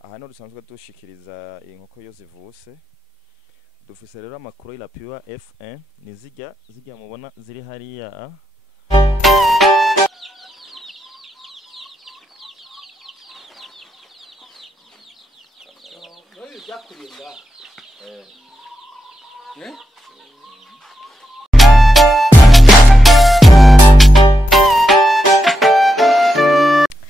aha no dusanzwe dushikiriza inkoko yo zivuse dufise rero amakuru irapiwa F1 ni zijya mubona ziri hariya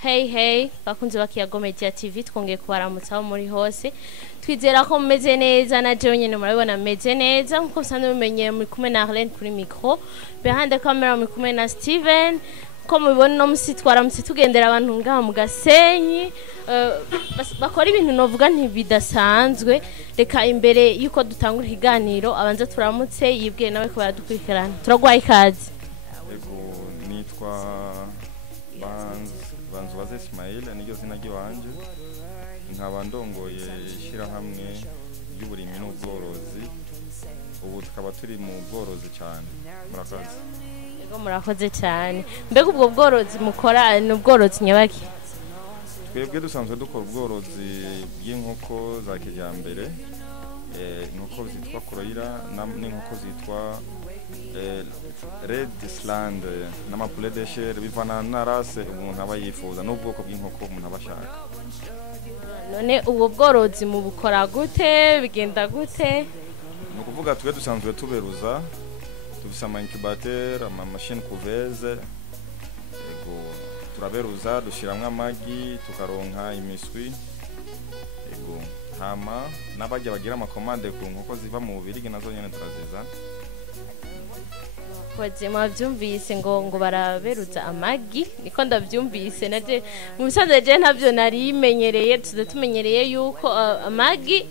Hey, bakunzi ba KIYAGO MEDIA TV twongeye kubaramutsa muri hose. Twizera ko mumeze neza na jewe nyene murabibona meze neza nkuko sanzwe mumenye muri kumwe na Arlene kuri micro. Behind the camera muri kumwe na Steven. Ko mubibona no musi twaramutse tugendera abantu ngaha mu Gasenyi. Bakora ibintu novuga ntibidasanzwe. Reka imbere yuko dutangura ikiganiro abanza turamutse yibwiye nawe ko baradukurikirana. Turagwaye ikaze. Ego nitwa Banzuwaze Ismail niryo zina ry'iwanje nkaba ndongoye ishyirahamwe ry'uburimyi n'ubworozi ubu tukaba turi mu bworozi cyane murakoze. Ego murakoze cyane. Mbega ubwo bworozi mukora ni ubworozi nyabaki? Twebwe dusanzwe dukora ubworozi bw'inkoko za kijyambere inkoko zitwa Kroira n'inkoko zitwa Red Island n'amapule de chair bivana na race umuntu aba yifuza n'ubwoko bw'inkoko umuntu aba ashaka. None ubwo bworozi mu bukora gute bigenda gute? Ni ukuvuga twe dusanzwe tuberuza dufise ama incubateur ama machine couveuse ego turaberuza dushiramwe amagi tukaronka imiswi ego hama n'abajya bagira amakomande ku nkoko ziva mu bubirigi nazo nyene turaziza. Kwaje mwavyumvise ngo baraberuza amagi niko ndavyumvise naje mu bisanzwe je ntavyo nari imenyereye tumenyereye yuko amagi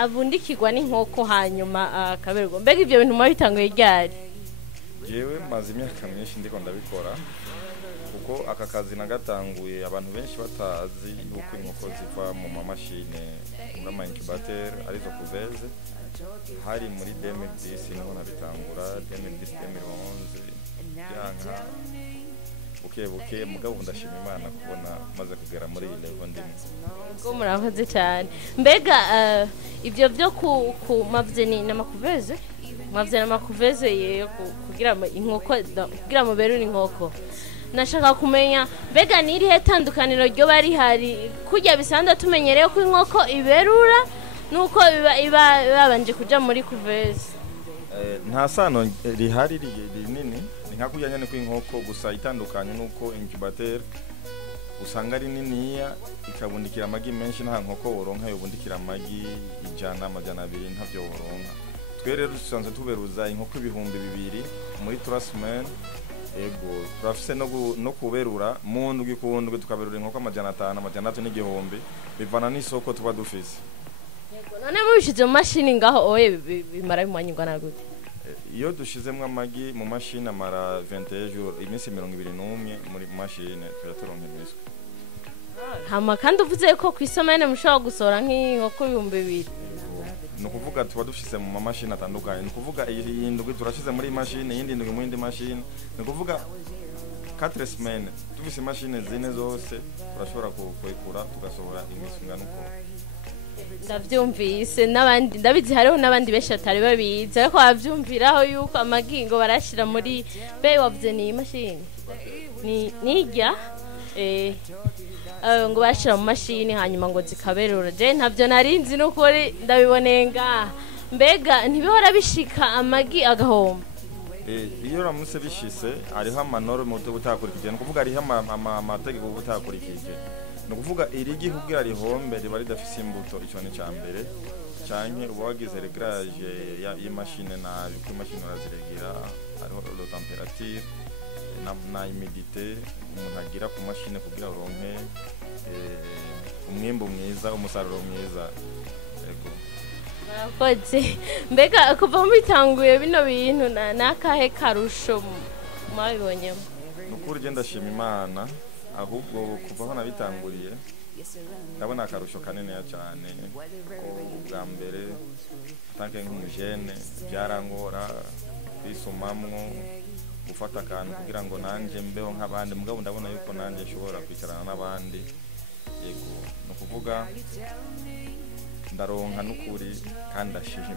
abundikirwa n'inkoko hanyuma akaberwa. Mbega ivyo bintu mwabitanguye ryari? Jewe mazi imyaka myinshi ndiko ndabikora kuko aka kazi nagatanguye abantu benshi batazi yuko inkoko ziva mu mamashine muri ama incubateur arizo couveuse hari muri 2010 niho nabitangura 2010 yanka buke mugabo ndashima Imana kubona maze kugera muri level ndimo. Ubwo murakoze cyane. Mbega ivyo byo ku mavye n'amakuveze mavye n'amakuveze kugira inkoko kugira muberure inkoko nashaka kumenya mbega nirihe tandukaniro ryo bari hari kujya bisanzwe tumenyereye ko inkoko iberura nuko babanje kuja muri kuveze. Nta sano rihari rinini ni nka kujyanye ko inkoko gusa itandukanye nuko incubateur usanga ari niniya ikabundikira amagi menshi nta nkoko woronka yobundikira amagi 100 amajana 200 ntavyo woronka. Twe rero dusanzwe tuberuza inkoko 2000 muri 3 semaines ego turafise no kuberura mu ndwi kundwi tukaberura inkoko amajana 5 amajana 3 n'igihumbi bivana n'isoko tuba dufise. None mubishize mu mashini ngaho oye bimara bimwanyirwa na gute? Iyo dushizemwe amagi mu mashini amara 21 jours iminsi 21 muri mashine turaturonka imiswi. Hama kandi uvuze ko kwisomene mushobora gusora nk'inkoko 2000. Ni ukuvuga tuba dufise mu mashini atandukanye. Ni ukuvuga iyi ndwi turashize muri mashine yindi ndwi mu yindi mashine. Ni ukuvuga 4 semaines dufise mashine zine zose turashobora kwekura tugasohora imiswi nganuko. Ndavyumvise nabandi ndabizi hariho nabandi benshi atari babizi ariko bavyumviraho yuko amagingo barashira muri be wavuze ni machine ni nijya ngo bashira mu mashini hanyuma ngo zikaberura. Je ntavyo narinzi n'ukuri ndabibonenga. Mbega ntibihora bishika amagi agahomba? Iyo ramutse bishise hariho amanoro mu butakurikije. Ni kuvuga hariho amategeko butakurikije. Ni kuvuga irigi kugira rihombe riba ridafise imbuto ico ni cyambere canke ubagize reglage y'imashine na yuko imashine araziregira hariho lo temperature na humidité umuntu agira ku mashine kugira uronke umwimbo mwiza umusaruro mwiza. Ego murakoze. Mbega kuva mubitanguye bino bintu nakahe karusho mwabibonyemo? Nukuri je ndashima Imana ahubwo kuva aho nabitanguriye ndabona akarusho kanene cyane ko bwa mbere tanke nk'umujene byarangora kwisumamwo gufata akantu kugira ngo nanje mbeho nk'abandi mugabo ndabona yuko nanje nshobora kwicarana n'abandi yego no kuvuga ndaronka n'ukuri kandi ashima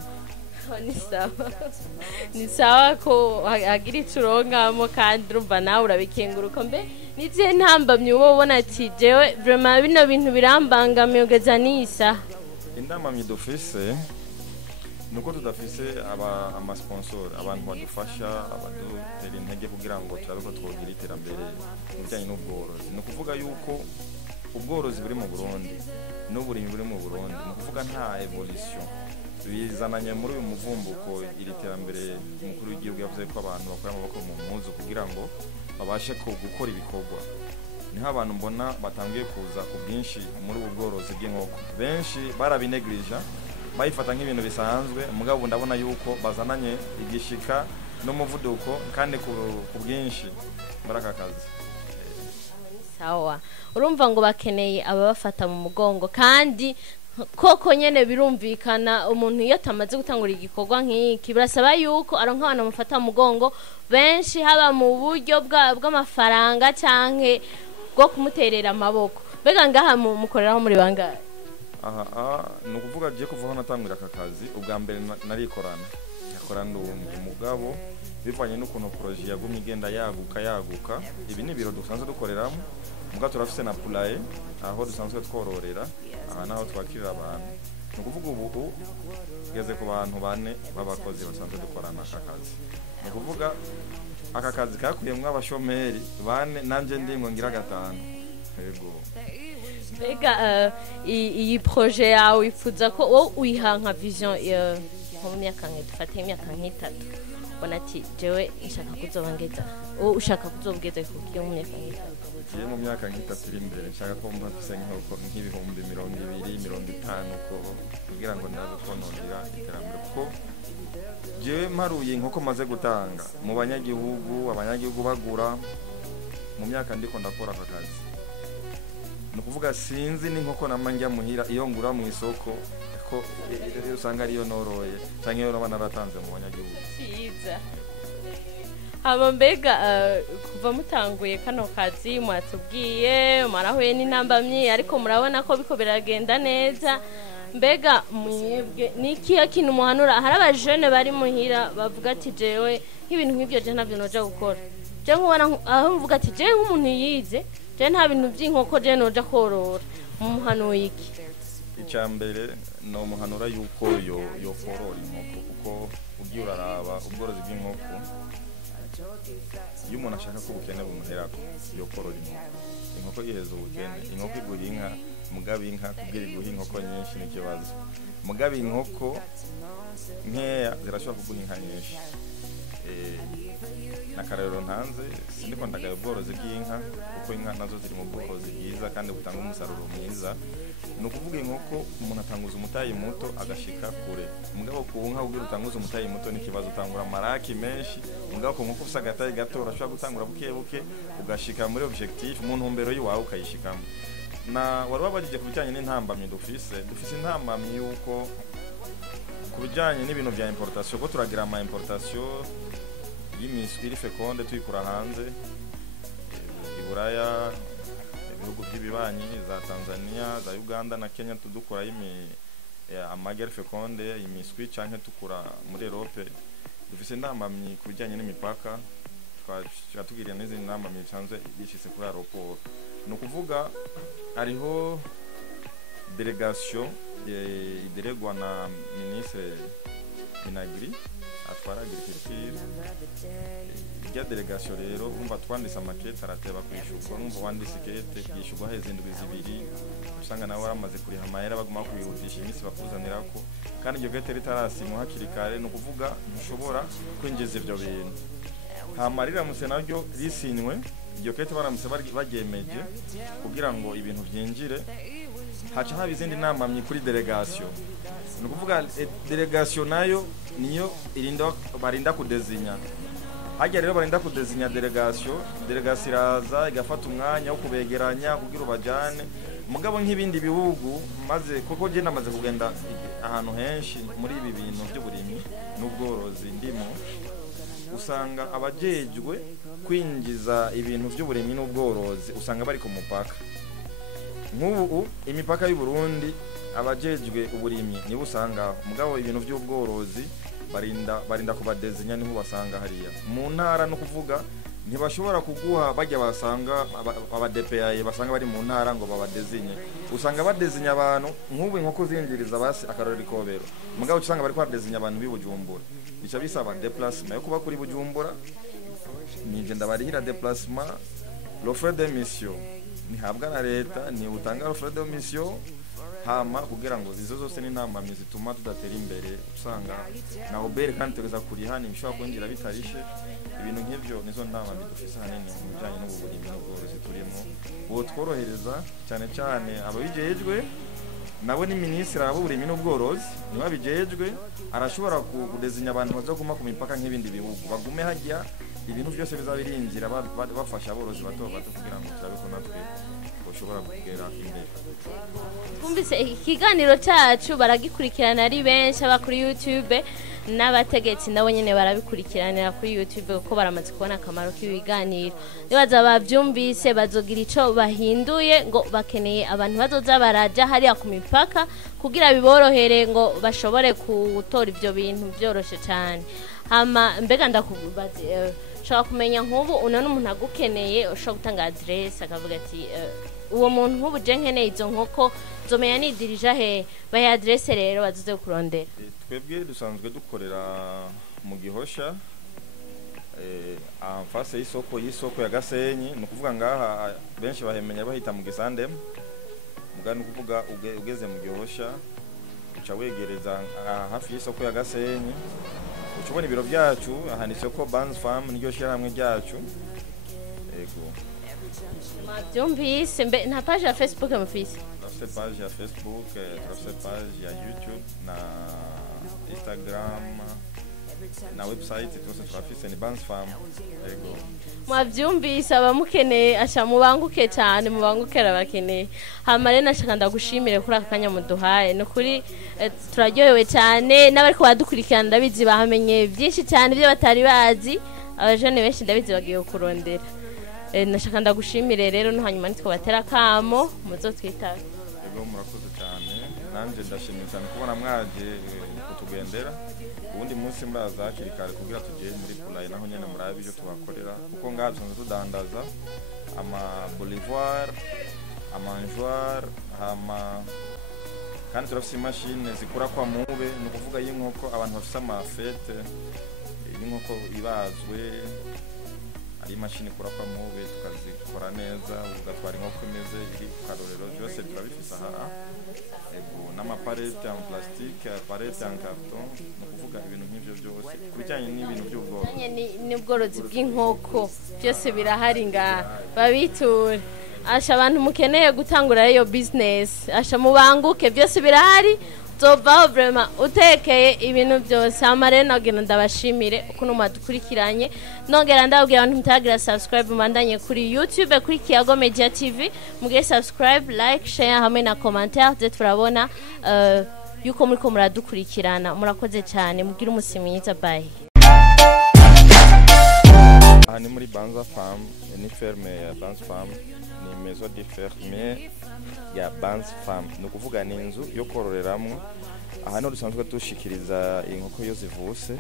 ni sawa ko agira icuronkamo kandi urumva nawe urabikenguruka mbe nizihe ntambamye uba ubona ati jewe vraiment bino bintu birambangamiye ugeza nisa indamamye dufise nuko tudafise amasponsor abantu badufasha abadutera intege kugira ngo turabe ko twogira iterambere mu bijyanye n'ubworozi ni ukuvuga yuko ubworozi buri mu Burundi n'uburimyi buri mu Burundi ni ukuvuga nta evolution bizananye muri uyu muvumbuko iri terambere umukuru w'igihugu yavuze ko abantu bakora amaboko mu mpuzu kugira ngo babashe gukora ibikorwa niho abantu mbona batangiye kuza ku bwinshi muri ubu bworozi bw'inkoko benshi barabinegrija bayifata nk'ibintu bisanzwe mugabo ndabona yuko bazananye igishika n'umuvuduko kandi ku bwinshi baraka kazi sawa urumva ngo bakeneye ababafata mu mugongo kandi koko nyene birumvikana umuntu iyo atamaze gutangura igikorwa nk'iki birasaba yuko aronka abantu mufata mu mugongo benshi haba mu buryo bw'amafaranga canke bwo kumuterera amaboko bega ngaha mukoreraho muri bangahe ni ukuvuga agiye kuvaho natangurira aka kazi ubwa mbere narikorana yakorana umugabo bivanye n'ukuntu projet yagumye igenda yaguka ibi ni biro dusanzwe dukoreramo mugabo turafise na poulailler aho dusanzwe twororera aha naho twakirira abantu ni ukuvuga ubu tugeze ku bantu bane b'abakozi basanzwe dukorana aka kazi ni ukuvuga aka kazi kakuyemwo abashomeri bane nanje ndimwe ngira gatanu yego mbega iyi projet yawe ifuza ko wowe uyiha nka vision nko mu myaka dufate imyaka nk'itatu ubona ati jewe nshaka kuzobangeza wowe ushaka kuzobugeza kugiye mu myaka nk'itatu giye mu myaka nk'itatu iri imbere nshaka ko mba mfise nk'ibihumbi 200-250 ko kugira ngo ndabe ko nongira iterambere kuko jewe mparuye inkoko maze gutanga mu abanyagihugu bagura mu myaka ndiko ndakora aka kazi nukuvuga sinzi n'inkoko namanjya muhira iyo ngura mu isoko ko usanga ariyo noroye canke yo nabana ratanze mu banyagihugu vyiza hama mbega kuva mutanguye kano kazi mwatubwiye mwarahuye n'intambamyi ariko murabona ko biko biragenda neza mbega mwebwe nikiya kintu muhanura hari abajene bari muhira bavuga ati jewe nk'ibintu nk'ibyo je ntavyo noja gukora je nkubona aho mvuga ati je nk'umuntu yize je nta bintu by'inkoko je noja korora umuhanuye iki icyambere no muhanura yuko yo korora inkoko kuko ugiye uraraba ubworozi bw'inkoko iyo umuntu ashaka ko ubukene bumuherako yo korora inkoko yiheza ubukene inkoko igura inka mugabe inka kubwira iguha inkoko nyinshi n'ikibazo mugabe inkoko nkeya zirashobora kuguha inka nyinshi nakarero ntanze sindiko ndagaye ubworozi bw'inka kuko inka nazo ziri mu bworozi bwiza kandi butanga umusaruro mwiza no kuvuga inkoko umuntu atanguza umutayi muto agashika kure mugabo ku nka ubwira utanguza umutayi muto n'ikibazo utangura maraki menshi mugabo ku nkoko usagataye gato urashobora gutangura buke ugashika muri objectif mu ntumbero yiwawe ukayishikamo na wari wabajije ku bijyanye n'intambamyi dufise intambamyi yuko ku bijyanye n'ibintu bya importation ko turagira ama importation imiswi iri fekonde tuyikura hanze iburaya ibihugu by'ibibanye za Tanzania za Uganda na Kenya tudukura amagere fekonde imiswi canke tukura muri Europe dufise intambamyi ku bijyanye n'imipaka twatugiriye n'izindi ntambamyi canze yishitse kuri aeroport no kuvuga hariho delegation idiregwa na ministre Minagri atwara agriculture ya delegation rero umva twandise amakete arateba kwishurwa numva wandise ikete yishurwa hezindwi zibiri usanga nawe waramaze kuriha amahera baguma kuyihutisha iminsi bakuzanirako kandi iryo kete ritarasimwa hakiri kare no kuvuga ntushobora kwinjiza ivyo bintu hamarira muse naryo risinwe iryo kete baramuse bagemeje kugira ngo ibintu byinjire haca haba izindi namamye kuri delegation no kuvuga delegation nayo niyo barinda kudezinya hajya rero barinda kudezinya delegation iraza igafata umwanya wo kubegeranya kugira ubajane mugabo nk'ibindi bihugu maze kuko je namaze kugenda ahantu henshi muri ibi bintu by'uburimyi n'ubworozi ndimo usanga abajejwe kwinjiza ibintu by'uburimyi n'ubworozi usanga bari ku mupaka. Nk'ubu imipaka y'u Burundi abajejwe uburimyi nibo usanga mugabo ibintu by'ubworozi barinda kubadezinya niho basanga hariya mu ntara. No kuvuga ntibashobora kuguha bajya basanga abadepeyaye basanga bari mu ntara ngo babadezinye, usanga badezinya abantu. Nk'ubu inkoko zinjiriza basi akarori kobero mugabo usanga bari kwadezinya abantu bibujumbura, bica bisaba déplacement yo kuba kuri Bujumbura. Nije ndabarihira déplacement, le frais de mission nihabwa na leta, ni utanga le frais de mission hama kugira ngo zizo zose n'intambamye zituma tudatera imbere. Usanga na obere kandi tegeza kuri hani bishobora kwinjira bitarishe. Ibintu nk'ibyo nizo ntambamye dufise hanini mu bijanye n'uburimyi n'ubworozi turimo. Uwo tworohereza cyane cyane ababijejwe nabo ni ministre w'uburimyi n'ubworozi niwe abijejwe, arashobora kudezinya abantu bazoguma ku mipaka nk'ibindi bihugu bagume hajya ibintu byose bizabirinjira bafasha aborozi bato bato kugira ngo turabe ko natwe ushobora kugera imbere. Twumvise ikiganiro cyacu baragikurikirana ari benshi aba kuri YouTube n'abategetsi nabo nyene barabikurikiranira kuri YouTube kuko baramaze kubona akamaro k'ibiganiro. Nibaza bavyumvise bazogira ico bahinduye ngo bakeneye abantu bazoza baraja hariya ku mipaka kugira biborohere ngo bashobore gutora ivyo bintu byoroshe cyane. Hama mbega ndakubaze ushobora kumenya nk'ubu una n'umuntu agukeneye ushobora gutanga adresse akavuga ati uwo muntu nk'ubu je nkeneye izo nkoko zomenya nidirija he bahe adresse rero bazoze kurondera. Twebwe dusanzwe dukorera mu Gihosha en face y'isoko ya Gasenyi. Ni ukuvuga ngaha benshi bahemenya bahita mu Gisandem mugani kuvuga ugeze mu Gihosha uca wegereza hafi y'isoko ya Gasenyi ucubona ibiro byacu ahanitse ko Banz Farm niryo shirahamwe ryacu. Ego mavyumvise mbe nta page ya Facebook mufise? Turafise page ya Facebook, turafise page ya YouTube na Instagram na website twose turafise ni Banz Farm. Ego mwavyumvise abamukeneye asha mubanguke cyane mubangukera bakeneye. Hama rero nashaka ndagushimire kuri akanya muduhaye no kuri turaryohewe cyane n'abari ko badukurikirana ndabizi bahamenye byinshi cyane byo batari bazi. Abajene benshi ndabizi bagiye kurondera. Nashaka ndagushimire rero no hanyuma nitwo batera kamo muzotwitaho. Ego murakoze cyane nanje ndashimye cyane kubona mwaje kutugendera. Ubundi munsi muraza hakiri kare kugira tugiye muri Pulaye naho nyene murabe ibyo tubakorera kuko ngaho tusanzwe tudandaza ama bolivar amanjoir kandi turafise imashine zikora kwa mube. Ni ukuvuga y'inkoko abantu bafise amafete y'inkoko ibazwe ari imashini ikora kwa mube tukazikora neza ugatwara inkoko imeze iri ku karorero byose turabifise aha. Ego n'amaparete en plastique, aparete en carton. Ni ukuvuga ibintu nk'ivyo byose kubijyanye n'ibintu by'ubworozi n'ubworozi bw'inkoko byose birahari ngaha babiture. Asha abantu mukeneye gutangura iyo business asha mubanguke byose birahari zovaho vraiment utekeye ibintu byose. Amare nagenda ndabashimire ukuntu mwadukurikiranye nongera ndabwira abantu mutagira subscribe mandanye kuri YouTube kuri KIYAGO Media TV mugire subscribe, like, share hamwe na commentaire de turabona yuko muri ko muradukurikirana. Murakoze cyane mugire umusi mwiza. Bye. Aha ni muri Banz Farm, ni ferme ya Banz Farm, ni maison de ferme ya Banz Farm. Ni ukuvuga ni inzu yo kororeramwo. Aha no dusanzwe dushikiriza inkoko yo zivuse.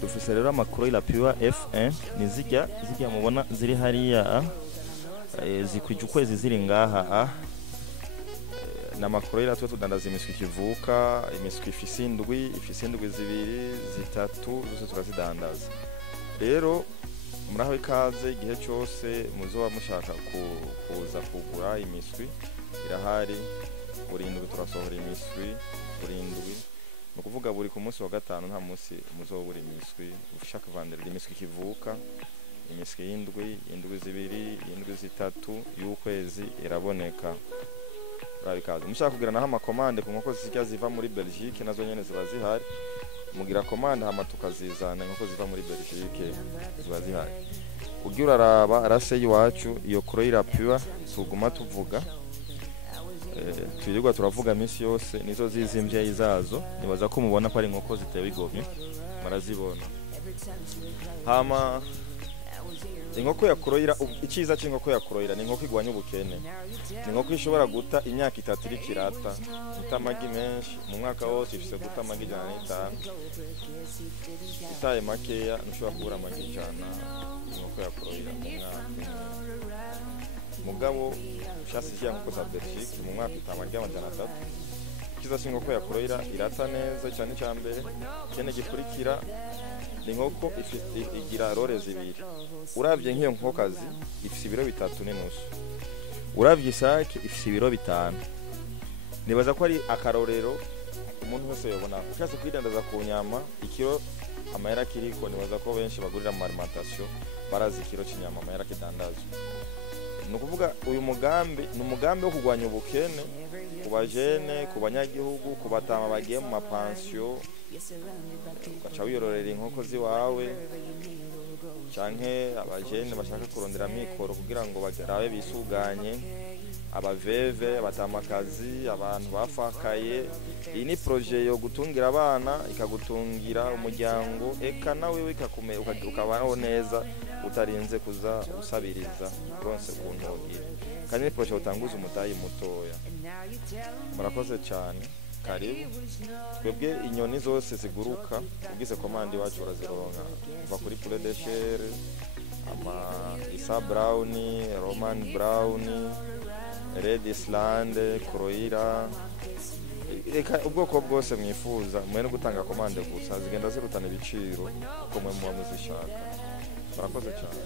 Dufise rero amakuru ila pure F1 ni zijya mubona ziri hariya zikwije ukwezi ziri ngaha na makuru ila tudandaza imiswi kivuka, imiswi ifise indwi zibiri zitatu zose turazidandaza. Rero muraho ikaze igihe cyose muzoba mushaka kuza kugura imiswi irahari. Burindwi turasohora imiswi burindwi. Ni ukuvuga buri ku munsi wa gatanu nta munsi muzobura imiswi. Ushaka vanderera imiswi kivuka, imiswi indwi zibiri, indwi zitatu y'ukwezi iraboneka. Urabikaze mushaka kugira naho amakomande ku nkoko zisijya ziva muri Belgique nazo nyene ziba zihari. Mugira komande hama tukazizana inkoko ziva muri Belgique ziba zihari. Ugira uraraba arase yiwacu iyo Irabire pure tuguma tuvuga twirirwa turavuga minsi yose nizo zizimvye izazo. Nibaza ko mubona ko ari inkoko zitewe igomye marazibona. hama inkoko ya kuroira iciza c'inkoko ya kuroira ni inkoko igwanya ubukene, ni inkoko ishobora guta imyaka 3 iri kirata, guta amagi menshi mu mwaka wose ifise guta amagi 105, itaye makeya ntushobora kubura amagi ijana inkoko ya kuroira mu mwaka. Mugabo shasi ya nkoko za Belgique mu mwaka itamagi 300. Ikiza c'inkoko ya kuroira irata neza cyane cyambere, kene gikurikira ni inkoko igira rore zibiri. Uravye nk'iyo nkokazi ifise ibiro 3.5, uravye isake ifise ibiro 5. Nibaza ko ari akarorero umuntu wese yobona ukase kwidandaza ku nyama ikiro amahera kiriko. Nibaza ko benshi bagurira mu alimentation barazi ikiro c'inyama amahera kidandazwa. Nukuvuga uyu mugambi ni umugambi wo kugwanya ubukene ku bajene, ku banyagihugu, ku batama bagiye mu mapansiyo, ugaca wiyororera inkoko ziwawe, canke abajene bashaka kurondera mikoro kugira ngo barabe bisuganye, abaveve, abatamakazi, abantu bafakaye. Iyi ni projet yo gutungira abana, ikagutungira umuryango, eka nawe ukabaho neza utarinze kuza usabiriza ronse kuntogira. Kandi ni projet utanguza umutayi mutoya. Murakoze cyane, karibu. Twebwe inyoni zose ziguruka ugize komandi wacu urazironka kuva kuri poulet de chair, ama isa brown, roman brown, red island, kuroira, eka ubwoko bwose mwifuza mwe no gutanga komande gusa zigenda zirutana ibiciro uko mwe muba muzishaka. Murakoze cyane.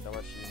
Ndabashimira